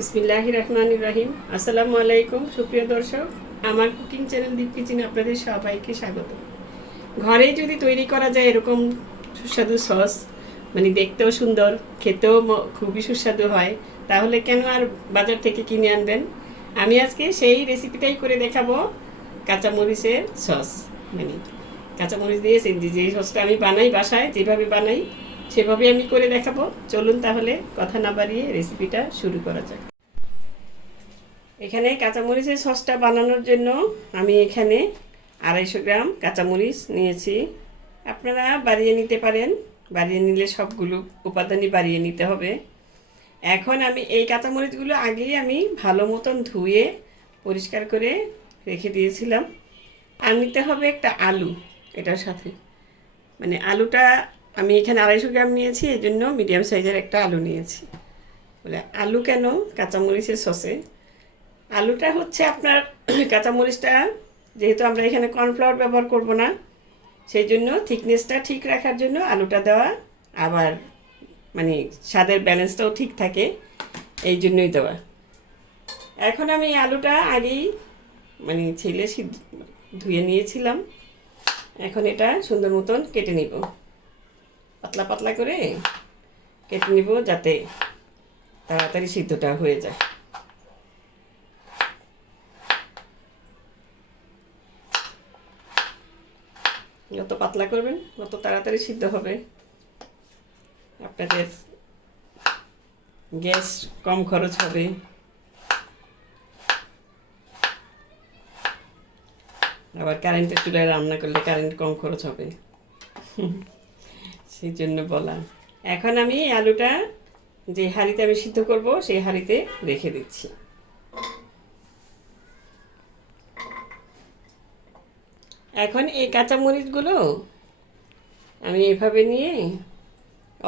বিসমিল্লাহির রহমানির রহিম। আসসালামু আলাইকুম সুপ্রিয় দর্শক, আমার কুকিং চ্যানেল দীপ কিচেনে আপনাদের সবাইকে স্বাগত। ঘরে যদি তৈরি করা যায় এরকম সুস্বাদু সস, মানে দেখতেও সুন্দর, খেতেও খুবই সুস্বাদু হয়, তাহলে কেন আর বাজার থেকে কিনে আনবেন? আমি আজকে সেই রেসিপিটাই করে দেখাবো, কাঁচামরিচের সস। মানে কাঁচামরিচ দিয়ে যে সসটা আমি বানাই বাসায়, যেভাবে বানাই সেভাবে আমি করে দেখাবো। চলুন তাহলে কথা না বাড়িয়ে রেসিপিটা শুরু করা যাক। এখানে কাঁচামরিচের সসটা বানানোর জন্য আমি এখানে 250 গ্রাম কাঁচামরিচ নিয়েছি। আপনারা বাড়িয়ে নিতে পারেন, বাড়িয়ে নিলে সবগুলো উপাদানই বাড়িয়ে নিতে হবে। এখন আমি এই কাঁচামরিচগুলো আগেই আমি ভালো মতন ধুয়ে পরিষ্কার করে রেখে দিয়েছিলাম। আর নিতে হবে একটা আলু এটার সাথে। মানে আলুটা আমি এখানে 250 গ্রাম নিয়েছি, এই জন্য মিডিয়াম সাইজের একটা আলু নিয়েছি। বলে আলু কেন কাঁচামরিচের সসে? আলুটা হচ্ছে আপনার কাঁচামরিচটা, যেহেতু আমরা এখানে কর্নফ্লাওয়ার ব্যবহার করব না, সেই জন্য থিকনেসটা ঠিক রাখার জন্য আলুটা দেওয়া, আবার মানে স্বাদের ব্যালেন্সটাও ঠিক থাকে, এই জন্যই দেওয়া। এখন আমি আলুটা আগেই মানে ছেলে ধুয়ে নিয়েছিলাম। এখন এটা সুন্দর মতন কেটে নিব, পাতলা পাতলা করে কেটে নিব যাতে তাড়াতাড়ি সিদ্ধটা হয়ে যায়। যত পাতলা করবেন তত তাড়াতাড়ি সিদ্ধ হবে, আপনাদের গ্যাস কম খরচ হবে। আবার কারেন্টের চুলায় রান্না করলে কারেন্ট কম খরচ হবে, সেই জন্য বলা। এখন আমি আলুটা যে হাঁড়িতে আমি সিদ্ধ করব সেই হাঁড়িতে রেখে দিচ্ছি। এখন এই কাঁচামরিচগুলো আমি এভাবে নিয়ে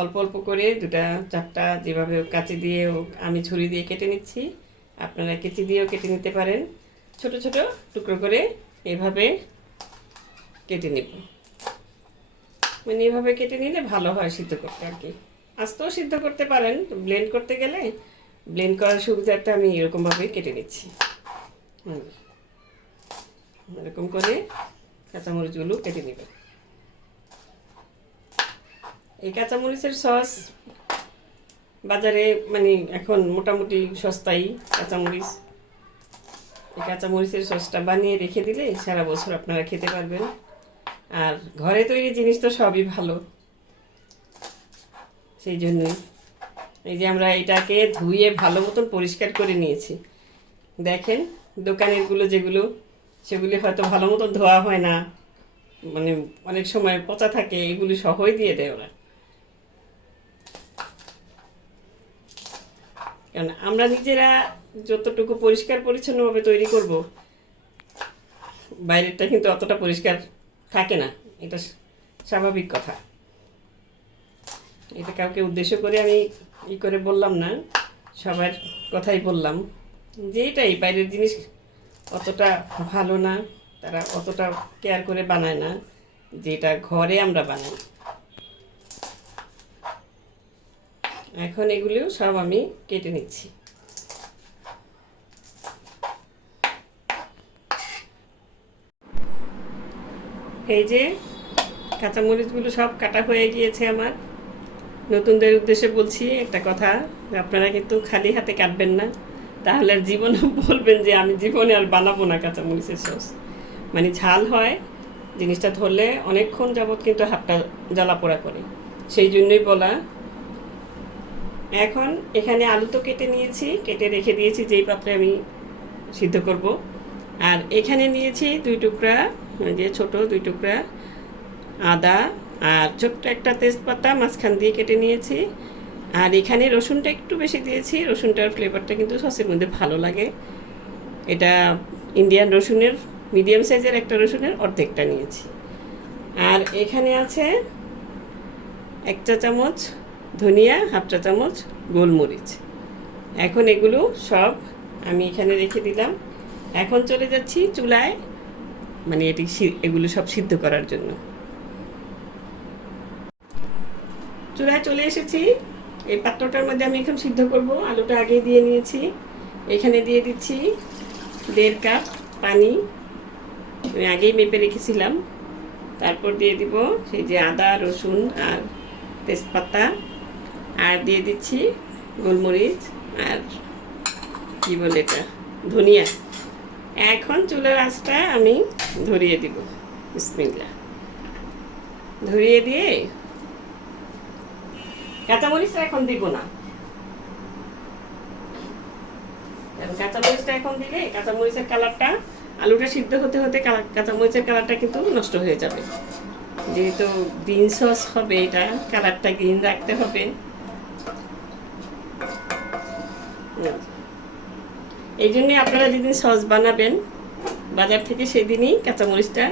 অল্প অল্প করে 2-4টা যেভাবে কাঁচি দিয়ে আমি ছুরি দিয়ে কেটে নিচ্ছি, আপনারা কেচি দিয়েও কেটে নিতে পারেন। ছোট ছোট টুকরো করে এভাবে কেটে নেব। মানে এভাবে কেটে নিলে ভালো হয় সিদ্ধ করতে আর কি। আস্তেও সিদ্ধ করতে পারেন, ব্লেন্ড করতে গেলে ব্লেন্ড করার সুবিধাটা আমি এরকমভাবেই কেটে নিচ্ছি। এরকম করে কাঁচামরিচগুলো কেটে নেবে। এই কাঁচামরিচের সস বাজারে মানে এখন মোটামুটি সস্তাই কাঁচামরিচ। এই কাঁচামরিচের সসটা বানিয়ে রেখে দিলে সারা বছর আপনারা খেতে পারবেন। আর ঘরে তৈরি জিনিস তো সবই ভালো, সেই জন্যই এই যে আমরা এটাকে ধুয়ে ভালো মতন পরিষ্কার করে নিয়েছি। দেখেন দোকানেরগুলো যেগুলো, সেগুলি হয়তো ভালো মতো ধোয়া হয় না, মানে অনেক সময় পচা থাকে, এগুলি সহই দিয়ে দেয় ওরা। কারণ আমরা নিজেরা যতটুকু পরিষ্কার পরিচ্ছন্নভাবে তৈরি করব, বাইরেরটা কিন্তু অতটা পরিষ্কার থাকে না, এটা স্বাভাবিক কথা। এটা কাউকে উদ্দেশ্য করে আমি করে বললাম না, সবার কথাই বললাম যে এটাই বাইরের জিনিস অতটা ভালো না, তারা অতটা কেয়ার করে বানায় না, যেটা ঘরে আমরা বানাই। এখন এগুলিও সব আমি কেটে নিচ্ছি। এই যে কাঁচামরিচগুলো সব কাটা হয়ে গিয়েছে আমার। নতুনদের উদ্দেশ্যে বলছি একটা কথা, আপনারা কিন্তু খালি হাতে কাটবেন না, তাহলে আর জীবনে বলবেন যে আমি জীবনে আর বানাবো না কাঁচামরিচের সস। মানে ঝাল হয়, জিনিসটা ধরলে অনেকক্ষণ যাবৎ কিন্তু হাতটা জ্বালা পোড়া করে, সেই জন্যই বলা। এখন এখানে আলু তো কেটে নিয়েছি, কেটে রেখে দিয়েছি যেই পাত্রে আমি সিদ্ধ করব। আর এখানে নিয়েছি 2 টুকরা, যে ছোট 2 টুকরা আদা, আর ছোট্ট একটা তেজপাতা মাঝখান দিয়ে কেটে নিয়েছি। আর এখানে রসুনটা একটু বেশি দিয়েছি, রসুনটার ফ্লেভারটা কিন্তু সসের মধ্যে ভালো লাগে। এটা ইন্ডিয়ান রসুনের মিডিয়াম সাইজের একটা রসুনের অর্ধেকটা নিয়েছি। আর এখানে আছে 1 চা চামচ ধনিয়া, 1/2 চা চামচ গোলমরিচ। এখন এগুলো সব আমি এখানে রেখে দিলাম। এখন চলে যাচ্ছি চুলায়, মানে এগুলো সব সিদ্ধ করার জন্য। চুলায় চলে এসেছি। এই পাত্রটার মধ্যে আমি এখন সিদ্ধ করব। আলুটা আগে দিয়ে নিয়েছি, এখানে দিয়ে দিচ্ছি 1.5 কাপ পানি, আমি আগেই মেপে রেখেছিলাম। তারপর দিয়ে দিব সেই যে আদা রসুন আর তেজপাতা, আর দিয়ে দিচ্ছি গোলমরিচ আর কি বলে এটা ধনিয়া। এখন চুলার আঁচটা আমি ধরিয়ে দিব, বিসমিল্লাহ। ধরিয়ে দিয়ে কাঁচামরিচটা এখন দিব না, কাঁচামরিচটা এখন দিলে কাঁচামরিচের কালারটা, আলুটা সিদ্ধ হতে হতে কাঁচামরিচের কালারটা কিন্তু নষ্ট হয়ে যাবে। যেহেতু গ্রিন সস হবে, এটা কালারটা গ্রিন রাখতে হবে। এই জন্যে আপনারা যেদিন সস বানাবেন বাজার থেকে, সেদিনই কাঁচামরিচটা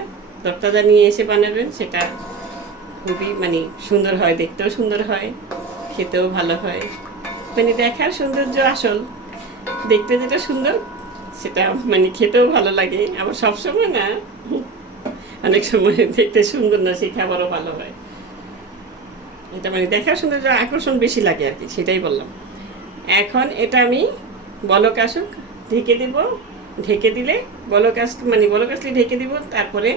তরতাজা নিয়ে এসে বানাবেন। সেটা খুবই মানে সুন্দর হয়, দেখতেও সুন্দর হয়, খেতেও ভালো হয়। মানে দেখার সৌন্দর্য আসল, দেখতে যেটা সুন্দর সেটা মানে খেতেও ভালো লাগে। আবার সবসময় না, অনেক সময় দেখতে সুন্দর না সেই খাবারও ভালো হয়। এটা মানে দেখার সৌন্দর্য আকর্ষণ বেশি লাগে আর কি, সেটাই বললাম। এখন এটা আমি বলক আসুক ঢেকে দেব। ঢেকে দিলে বলক আসলে ঢেকে দিব। তারপরে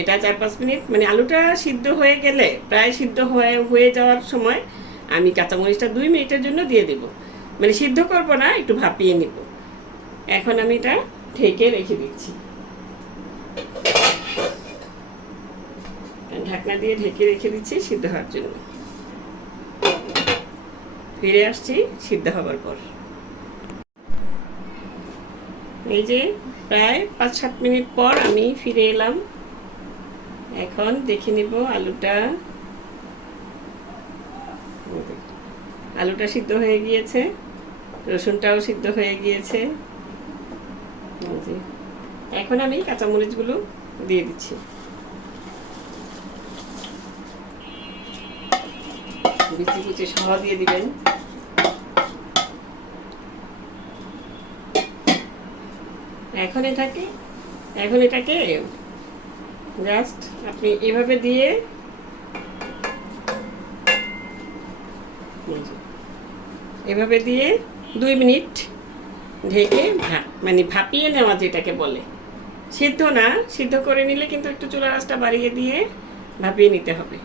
এটা 4-5 মিনিট মানে আলুটা সিদ্ধ হয়ে গেলে, প্রায় সিদ্ধ হয়ে যাওয়ার সময় আমি কাঁচামরিচটা 2 মিনিটের জন্য দিয়ে দেব। মানে সিদ্ধ করব না, একটু ভাপিয়ে নিব। এখন আমি এটা ঢেকে রেখে দিচ্ছি, ঢাকনা দিয়ে ঢেকে রেখে দিচ্ছি সিদ্ধ হওয়ার জন্য। ফিরে আসছি সিদ্ধ হবার পর। এই যে প্রায় 5-7 মিনিট পর আমি ফিরে এলাম। এখন দেখে নিব আলুটা সিদ্ধ হয়ে গিয়েছে, রসুনটাও সিদ্ধ হয়ে গিয়েছে। এখন আমি কাঁচামরিচগুলো দিয়ে দিচ্ছি। বিচি কুচি সহ দিয়ে দিবেন। এখন এটাকে জাস্ট আপনি এভাবে দিয়ে এভাবে দিয়ে 2 মিনিট ঢেকে মানে ভাপিয়ে নেওয়া, যেটাকে বলে। সিদ্ধ না, সিদ্ধ করে নিলে কিন্তু একটু চুলার আঁচটা বাড়িয়ে দিয়ে ভাপিয়ে নিতে হবে।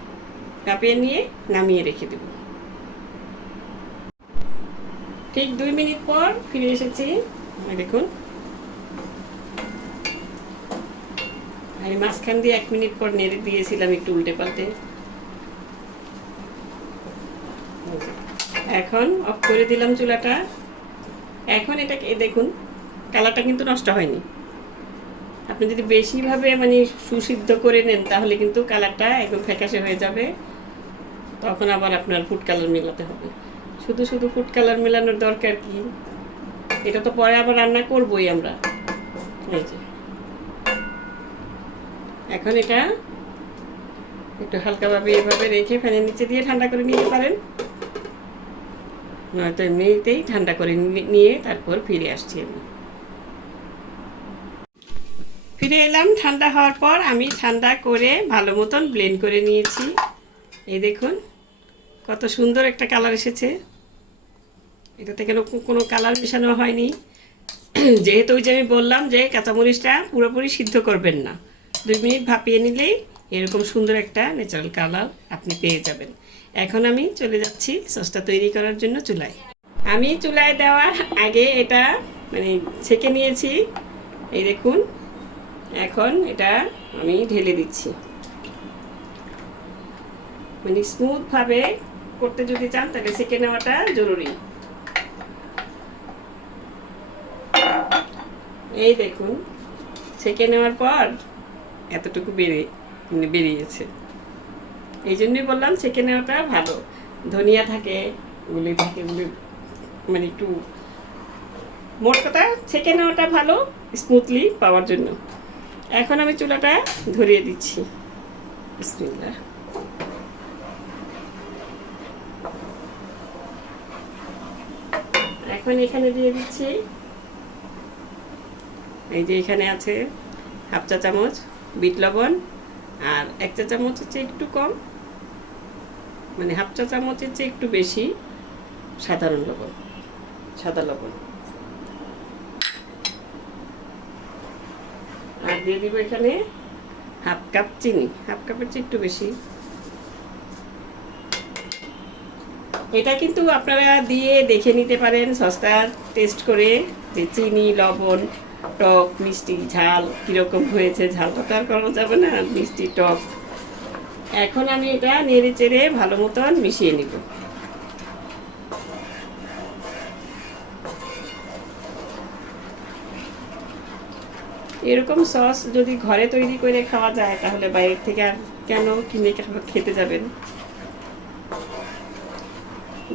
ভাপিয়ে নিয়ে নামিয়ে রেখে দেব। ঠিক 2 মিনিট পর ফিরে এসেছি। দেখুন, আমি মাঝখান দিয়ে 1 মিনিট পর নেড়ে দিয়েছিলাম একটু উল্টে পাল্টে। এখন অফ করে দিলাম চুলাটা। এখন এটাকে দেখুন, কালারটা কিন্তু নষ্ট হয়নি। আপনি যদি বেশিভাবে মানে সুসিদ্ধ করে নেন তাহলে কিন্তু কালারটা একদম ফ্যাকাশে হয়ে যাবে। তখন আবার আপনার ফুড কালার মেলাতে হবে। শুধু শুধু ফুড কালার মেলানোর দরকার কি? এটা তো পরে আবার রান্না করবোই আমরা। এই যে এখন এটা একটু হালকাভাবে এভাবে রেখে ফ্যানের নিচে দিয়ে ঠান্ডা করে নিতে পারেন, নয়তো এমনিতেই ঠান্ডা করে নিয়ে তারপর ফিরে আসছি। আমি ফিরে এলাম ঠান্ডা হওয়ার পর। আমি ঠান্ডা করে ভালো মতন ব্লেন্ড করে নিয়েছি। এই দেখুন কত সুন্দর একটা কালার এসেছে। এটাতে কোনো কালার মেশানো হয়নি। যেহেতু ওই যে আমি বললাম যে কাঁচামরিচটা পুরোপুরি সিদ্ধ করবেন না, 2 মিনিট ভাপিয়ে নিলেই এরকম সুন্দর একটা ন্যাচারাল কালার আপনি পেয়ে যাবেন। এখন আমি চলে যাচ্ছি সসটা তৈরি করার জন্য চুলায়। আমি চুলায় দেওয়ার আগে এটা মানে ছেঁকে নিয়েছি। এই দেখুন, এখন এটা আমি ঢেলে দিচ্ছি। মানে স্মুথভাবে করতে যদি চান তাহলে ছেঁকে নেওয়াটা জরুরি। এই দেখুন, ছেঁকে নেওয়ার পর এতটুকু বেরিয়েছে। এই জন্যই বললাম ছেঁকে নেওয়াটা ভালো। ধনিয়া থাকে, ওগুলি মানে একটু, মোট কথা ছেঁকে নেওয়াটা ভালো স্মুথলি পাওয়ার জন্য। এখন আমি চুলাটা ধরিয়ে দিচ্ছি। বিসমিল্লাহ। এখন এখানে দিয়ে দিচ্ছি, এই যে এখানে আছে 1/2 চা চামচ বিট লবণ, আর 1 চা চামচ হচ্ছে একটু কম, মানে 1/2 চা চামচের চেয়ে একটু বেশি সাধারণ লবণ, সাদা লবণ, আর দিয়ে দিব এখানে হাফ কাপ চিনি, হাফ কাপের চেয়ে একটু বেশি। এটা কিন্তু আপনারা দিয়ে দেখে নিতে পারেন সসটা টেস্ট করে, যে চিনি, লবণ, টক, মিষ্টি, ঝাল কীরকম হয়েছে। ঝালটা তো আর করানো যাবে না, মিষ্টি, টক। এখন আমি এটা নেড়ে চেড়ে ভালো মতন মিশিয়ে নিব। এরকম সস যদি ঘরে তৈরি করে খাওয়া যায় তাহলে বাইরে থেকে আর কেন কিনে খেতে যাবেন?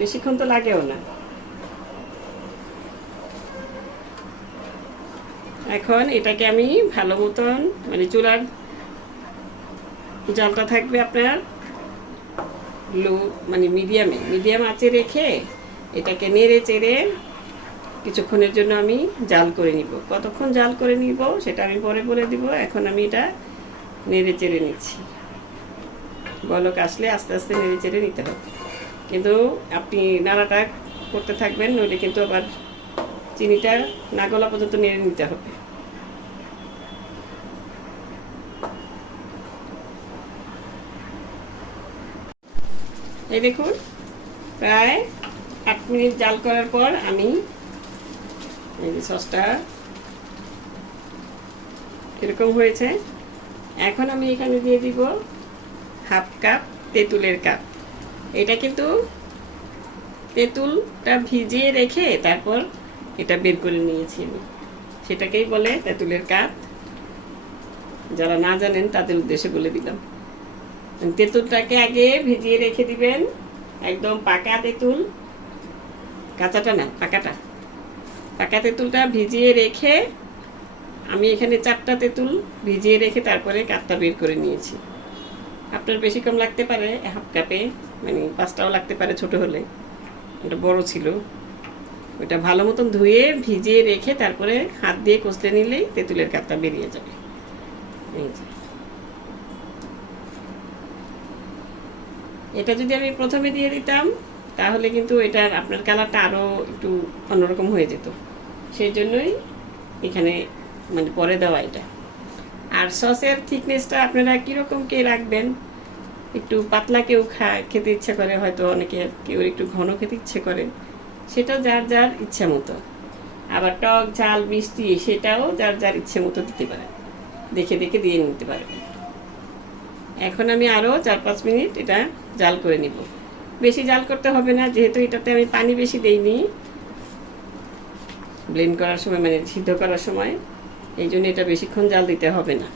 বেশিক্ষণ তো লাগেও না। এখন এটাকে আমি ভালো মতন, মানে চুলার জালটা থাকবে আপনার লো, মানে মিডিয়াম আঁচে রেখে এটাকে নেড়ে চেড়ে কিছুক্ষণের জন্য আমি জাল করে নিব। কতক্ষণ জাল করে নিব সেটা আমি পরে বলে দিব। এখন আমি এটা নেড়ে চেড়ে নিচ্ছি। বলক আসলে আস্তে আস্তে নেড়ে চেড়ে নিতে হবে, কিন্তু আপনি নাড়াটা করতে থাকবেন, নইলে কিন্তু আবার চিনিটা না গলা পর্যন্ত নেড়ে নিতে হবে। এই দেখুন, প্রায় 8 মিনিট জাল করার পর আমি এই যে সসটা এরকম হয়েছে। এখন আমি এখানে দিয়ে দিব হাফ কাপ তেঁতুলের কাপ। এটা কিন্তু তেঁতুলটা ভিজিয়ে রেখে তারপর এটা বের করে নিয়েছি আমি, সেটাকেই বলে তেঁতুলের কাপ। যারা না জানেন তাদের উদ্দেশ্যে বলে দিলাম। তেঁতুলটাকে আগে ভিজিয়ে রেখে দিবেন, একদম পাকা তেঁতুল, কাঁচাটা না, পাকাটা। পাকা তেঁতুলটা ভিজিয়ে রেখে আমি এখানে 4টা তেঁতুল ভিজিয়ে রেখে তারপরে কাপটা বের করে নিয়েছি। আপনার বেশি কম লাগতে পারে, হাফ কাপে মানে 5টাও লাগতে পারে ছোট হলে। ওটা বড় ছিল, ওটা ভালো মতন ধুয়ে ভিজিয়ে রেখে তারপরে হাত দিয়ে কষলে নিলেই তেঁতুলের কাপটা বেরিয়ে যাবে। এই যে এটা যদি আমি প্রথমে দিয়ে দিতাম তাহলে কিন্তু এটার আপনার কালারটা আরও একটু অন্যরকম হয়ে যেত। সেই জন্যই এখানে মানে পরে দেওয়া এটা। আর সসের থিকনেসটা আপনারা কীরকম কে রাখবেন, একটু পাতলা কেউ খেতে ইচ্ছে করে, হয়তো অনেকে কেউ একটু ঘন খেতে ইচ্ছে করে, সেটাও যার যার ইচ্ছা মতো। আবার টক, ঝাল, মিষ্টি সেটাও যার যার ইচ্ছে মতো দিতে পারে, দেখে দেখে দিয়ে নিতে পারবেন। এখন আমি আরও 4-5 মিনিট এটা জাল করে নিব। বেশি জাল করতে হবে না, যেহেতু এটাতে আমি পানি বেশি দেইনি ব্লেন্ড করার সময়, মানে সিদ্ধ করার সময়, এই জন্য এটা বেশিক্ষণ জাল দিতে হবে না।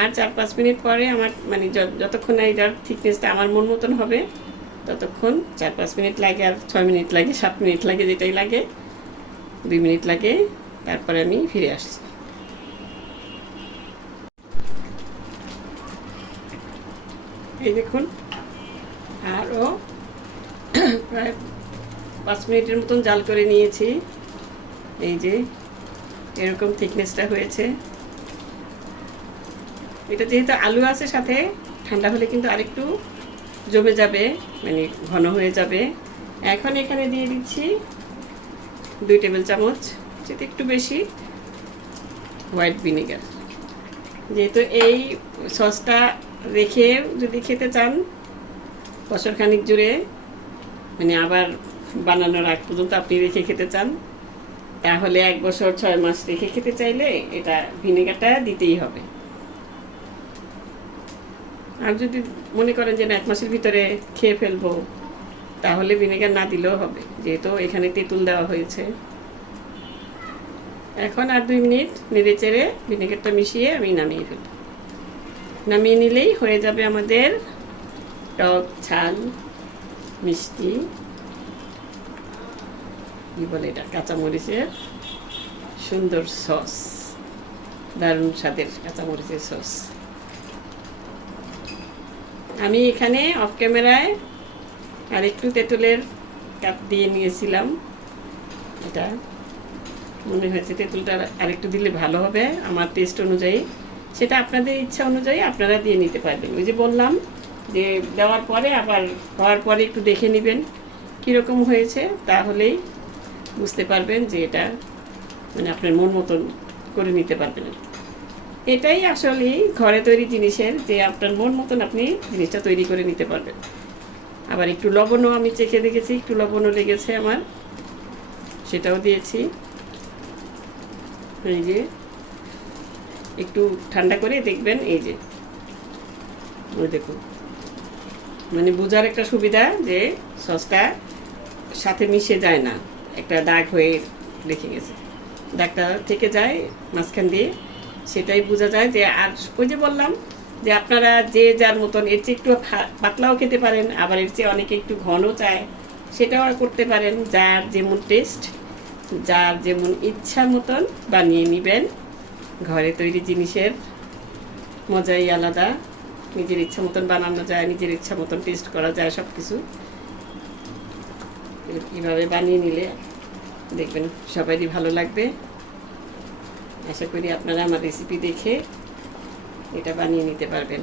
আর 4-5 মিনিট পরে আমার মানে যতক্ষণ না এটার থিকনেসটা আমার মন মতন হবে ততক্ষণ 4-5 মিনিট লাগে, আর 6 মিনিট লাগে, 7 মিনিট লাগে, যেটাই লাগে, 2 মিনিট লাগে, তারপরে আমি ফিরে আসছি। এই দেখুন, আরও প্রায় 5 মিনিটের মতন জাল করে নিয়েছি। এই যে এরকম থিকনেসটা হয়েছে। এটা যেহেতু আলু আছে সাথে, ঠান্ডা হলে কিন্তু আরেকটু জমে যাবে, মানে ঘন হয়ে যাবে। এখন এখানে দিয়ে দিচ্ছি 2 টেবিল চামচ, যেটা একটু বেশি, হোয়াইট ভিনেগার। যেহেতু এই সসটা রেখে যদি খেতে চান বছরখানিক জুড়ে, মানে আবার বানানোর আগ পর্যন্ত আপনি রেখে খেতে চান, তাহলে 1 বছর 6 মাস রেখে খেতে চাইলে এটা ভিনেগারটা দিতেই হবে। আর যদি মনে করেন যে না 1 মাসের ভিতরে খেয়ে ফেলবো, তাহলে ভিনেগার না দিলেও হবে, যেহেতু এখানে তেঁতুল দেওয়া হয়েছে। এখন আর 2 মিনিট নেড়ে চেড়ে ভিনেগারটা মিশিয়ে আমি নামিয়ে ফেলব। নামিয়ে নিলেই হয়ে যাবে আমাদের টক, ঝাল, মিষ্টি, কি বলে এটা, কাঁচামরিচের সুন্দর সস, দারুণ স্বাদের কাঁচামরিচের সস। আমি এখানে অফ ক্যামেরায় আর একটু তেঁতুলের কাপ দিয়ে নিয়েছিলাম। এটা মনে হয়েছে তেঁতুলটা আরেকটু দিলে ভালো হবে আমার টেস্ট অনুযায়ী। সেটা আপনাদের ইচ্ছা অনুযায়ী আপনারা দিয়ে নিতে পারবেন। ওই যে বললাম যে দেওয়ার পরে আবার হওয়ার পরে একটু দেখে নেবেন কীরকম হয়েছে, তাহলেই বুঝতে পারবেন যে এটা মানে আপনার মন মতন করে নিতে পারবেন। এটাই আসলে ঘরে তৈরি জিনিসের, যে আপনার মন মতন আপনি জিনিসটা তৈরি করে নিতে পারবেন। আবার একটু লবণও আমি চেখে দেখেছি, একটু লবণও লেগেছে আমার, সেটাও দিয়েছি। এই যে একটু ঠান্ডা করে দেখবেন, এই যে ওই দেখুন, মানে বোঝার একটা সুবিধা যে সসটা সাথে মিশে যায় না, একটা দাগ হয়ে রেখে গেছে, দাগটা থেকে যায় মাঝখান দিয়ে, সেটাই বোঝা যায়। যে আর ওই যে বললাম যে আপনারা যে যার মতন, এর চেয়ে একটু পাতলাও খেতে পারেন, আবার এর চেয়ে অনেকে একটু ঘন চায়, সেটাও করতে পারেন। যার যেমন টেস্ট, যার যেমন ইচ্ছা মতন বানিয়ে নেবেন। ঘরে তৈরি জিনিসের মজাই আলাদা, নিজের ইচ্ছা মতন বানানো যায়, নিজের ইচ্ছা মতন টেস্ট করা যায় সব কিছু। কীভাবে বানিয়ে নিলে দেখবেন সবারই ভালো লাগবে। আশা করি আপনারা আমার রেসিপি দেখে এটা বানিয়ে নিতে পারবেন।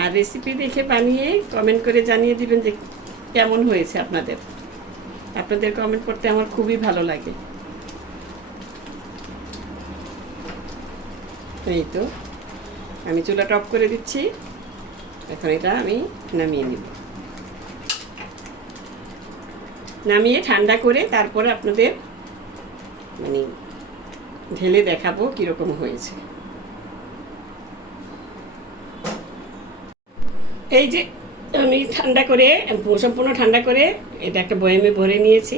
আর রেসিপি দেখে বানিয়ে কমেন্ট করে জানিয়ে দিবেন যে কেমন হয়েছে আপনাদের। আপনাদের কমেন্ট করতে আমার খুবই ভালো লাগে। এই তো আমি চুলাটা অফ করে দিচ্ছি, এখন এটা আমি নামিয়ে নিব। নামিয়ে ঠান্ডা করে তারপরে আপনাদের মানে ঢেলে দেখাবো কীরকম হয়েছে। এই যে আমি ঠান্ডা করে, সম্পূর্ণ ঠান্ডা করে এটা একটা বয়ামে ভরে নিয়েছি।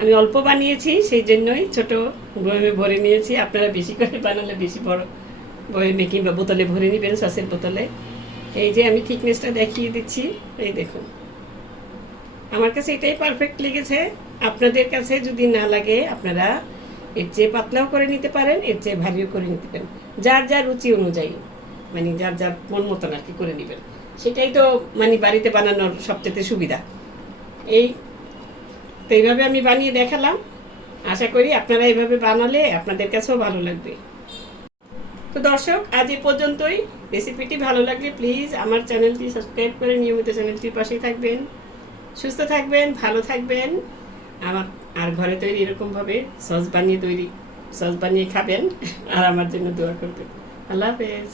আমি অল্প বানিয়েছি, সেই জন্যই ছোট বয়ামে ভরে নিয়েছি। আপনারা বেশি করে বানালে বেশি বড় বয়ামে কিংবা বোতলে ভরে নেবেন, সসের বোতলে। এই যে আমি থিকনেসটা দেখিয়ে দিচ্ছি, এই দেখুন। আমার কাছে এটাই পারফেক্ট লেগেছে। আপনাদের কাছে যদি না লাগে আপনারা এর চেয়ে পাতলাও করে নিতে পারেন, এর চেয়ে ভারীও করে নিতে পারেন, যার যার রুচি অনুযায়ী, মানে যার যার মন মতন আর কি করে নেবেন। সেটাই তো মানে বাড়িতে বানানোর সবচেয়ে সুবিধা। এই তো এইভাবে আমি বানিয়ে দেখালাম, আশা করি আপনারা এইভাবে বানালে আপনাদের কাছেও ভালো লাগবে। তো দর্শক, আজ এ পর্যন্তই। রেসিপিটি ভালো লাগলে প্লিজ আমার চ্যানেলটি সাবস্ক্রাইব করে নিয়মিত চ্যানেলটির পাশেই থাকবেন। সুস্থ থাকবেন, ভালো থাকবেন। আমার আর ঘরে তৈরি এরকমভাবে সস বানিয়ে খাবেন আর আমার জন্য দোয়া করবেন। আল্লাহ হাফেজ।